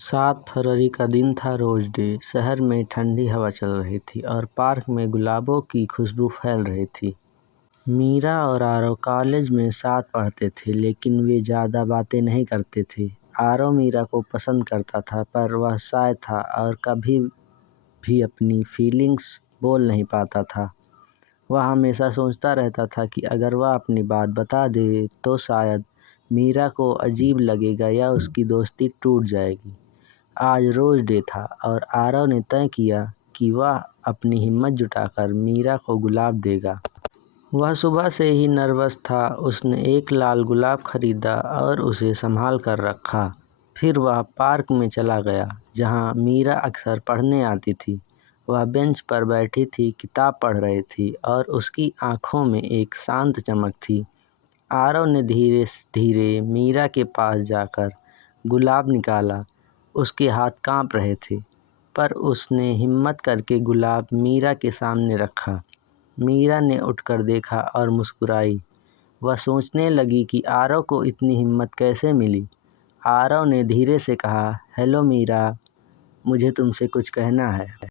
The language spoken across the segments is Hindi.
7 फरवरी का दिन था। Rose day. शहर में ठंडी हवा चल रही थी और पार्क में गुलाबों की खुशबू फैल रही थी। मीरा और आरव कॉलेज में साथ पढ़ते थे, लेकिन वे ज़्यादा बातें नहीं करते थे। आरव मीरा को पसंद करता था, पर वह शाय था और कभी भी अपनी फीलिंग्स बोल नहीं पाता था। वह हमेशा सोचता रहता था कि अगर वह अपनी बात बता दे तो शायद मीरा को अजीब लगेगा या उसकी दोस्ती टूट जाएगी। आज रोज डे था और आरव ने तय किया कि वह अपनी हिम्मत जुटाकर मीरा को गुलाब देगा। वह सुबह से ही नर्वस था। उसने एक लाल गुलाब खरीदा और उसे संभाल कर रखा। फिर वह पार्क में चला गया, जहां मीरा अक्सर पढ़ने आती थी। वह बेंच पर बैठी थी, किताब पढ़ रही थी और उसकी आंखों में एक शांत चमक थी। आरव ने धीरे धीरे मीरा के पास जाकर गुलाब निकाला। उसके हाथ कांप रहे थे, पर उसने हिम्मत करके गुलाब मीरा के सामने रखा। मीरा ने उठकर देखा और मुस्कुराई। वह सोचने लगी कि आरव को इतनी हिम्मत कैसे मिली। आरव ने धीरे से कहा, हेलो मीरा, मुझे तुमसे कुछ कहना है।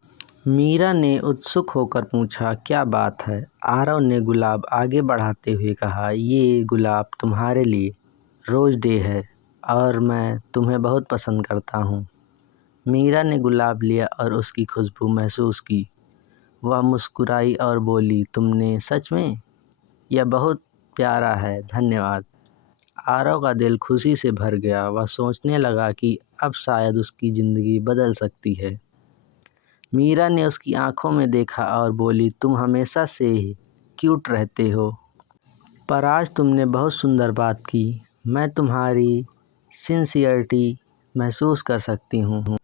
मीरा ने उत्सुक होकर पूछा, क्या बात है? आरव ने गुलाब आगे बढ़ाते हुए कहा, ये गुलाब तुम्हारे लिए। रोज डे है और मैं तुम्हें बहुत पसंद करता हूँ। मीरा ने गुलाब लिया और उसकी खुशबू महसूस की। वह मुस्कुराई और बोली, तुमने सच में? यह बहुत प्यारा है, धन्यवाद। आरव का दिल खुशी से भर गया। वह सोचने लगा कि अब शायद उसकी ज़िंदगी बदल सकती है। मीरा ने उसकी आंखों में देखा और बोली, तुम हमेशा से क्यूट रहते हो, पर आज तुमने बहुत सुंदर बात की। मैं तुम्हारी सिंसियरिटी महसूस कर सकती हूँ।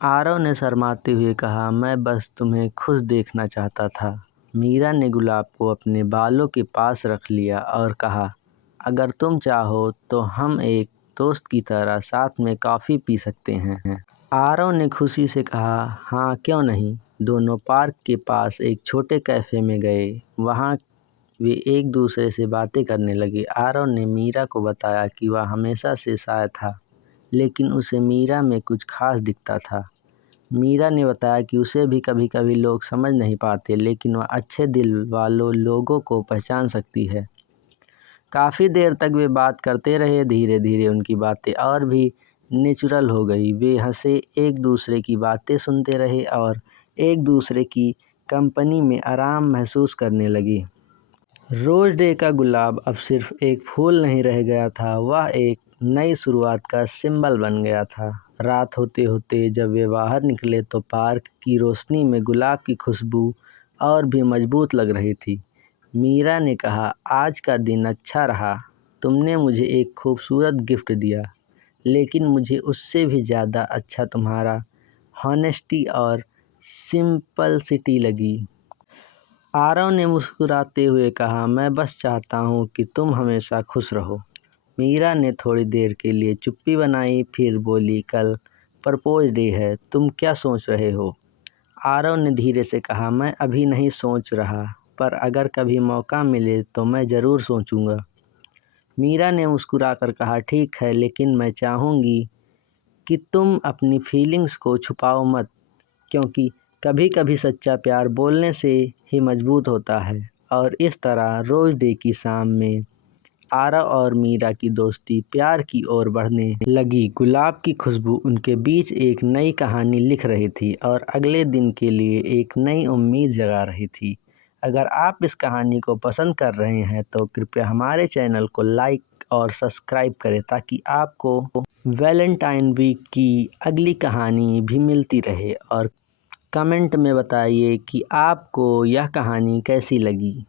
आरव ने शर्माते हुए कहा, मैं बस तुम्हें खुश देखना चाहता था। मीरा ने गुलाब को अपने बालों के पास रख लिया और कहा, अगर तुम चाहो तो हम एक दोस्त की तरह साथ में कॉफ़ी पी सकते हैं। आरव ने खुशी से कहा, हाँ क्यों नहीं। दोनों पार्क के पास एक छोटे कैफ़े में गए। वहाँ वे एक दूसरे से बातें करने लगे। आरव ने मीरा को बताया कि वह हमेशा से शाय था, लेकिन उसे मीरा में कुछ खास दिखता था। मीरा ने बताया कि उसे भी कभी कभी लोग समझ नहीं पाते, लेकिन वह अच्छे दिल वालों लोगों को पहचान सकती है। काफ़ी देर तक वे बात करते रहे। धीरे धीरे उनकी बातें और भी नेचुरल हो गई। वे हंसे, एक दूसरे की बातें सुनते रहे और एक दूसरे की कंपनी में आराम महसूस करने लगी। रोज डे का गुलाब अब सिर्फ एक फूल नहीं रह गया था, वह एक नई शुरुआत का सिंबल बन गया था। रात होते होते जब वे बाहर निकले तो पार्क की रोशनी में गुलाब की खुशबू और भी मजबूत लग रही थी। मीरा ने कहा, आज का दिन अच्छा रहा। तुमने मुझे एक खूबसूरत गिफ्ट दिया, लेकिन मुझे उससे भी ज़्यादा अच्छा तुम्हारा हॉनेस्टी और सिंपलिसिटी लगी। आरव ने मुस्कुराते हुए कहा, मैं बस चाहता हूँ कि तुम हमेशा खुश रहो। मीरा ने थोड़ी देर के लिए चुप्पी बनाई, फिर बोली, कल प्रपोज डे है, तुम क्या सोच रहे हो? आरव ने धीरे से कहा, मैं अभी नहीं सोच रहा, पर अगर कभी मौका मिले तो मैं ज़रूर सोचूंगा। मीरा ने मुस्कुराकर कहा, ठीक है, लेकिन मैं चाहूँगी कि तुम अपनी फीलिंग्स को छुपाओ मत, क्योंकि कभी कभी सच्चा प्यार बोलने से ही मजबूत होता है। और इस तरह रोज डे की शाम में आरव और मीरा की दोस्ती प्यार की ओर बढ़ने लगी। गुलाब की खुशबू उनके बीच एक नई कहानी लिख रही थी और अगले दिन के लिए एक नई उम्मीद जगा रही थी। अगर आप इस कहानी को पसंद कर रहे हैं तो कृपया हमारे चैनल को लाइक और सब्सक्राइब करें, ताकि आपको वैलेंटाइन वीक की अगली कहानी भी मिलती रहे। और कमेंट में बताइए कि आपको यह कहानी कैसी लगी।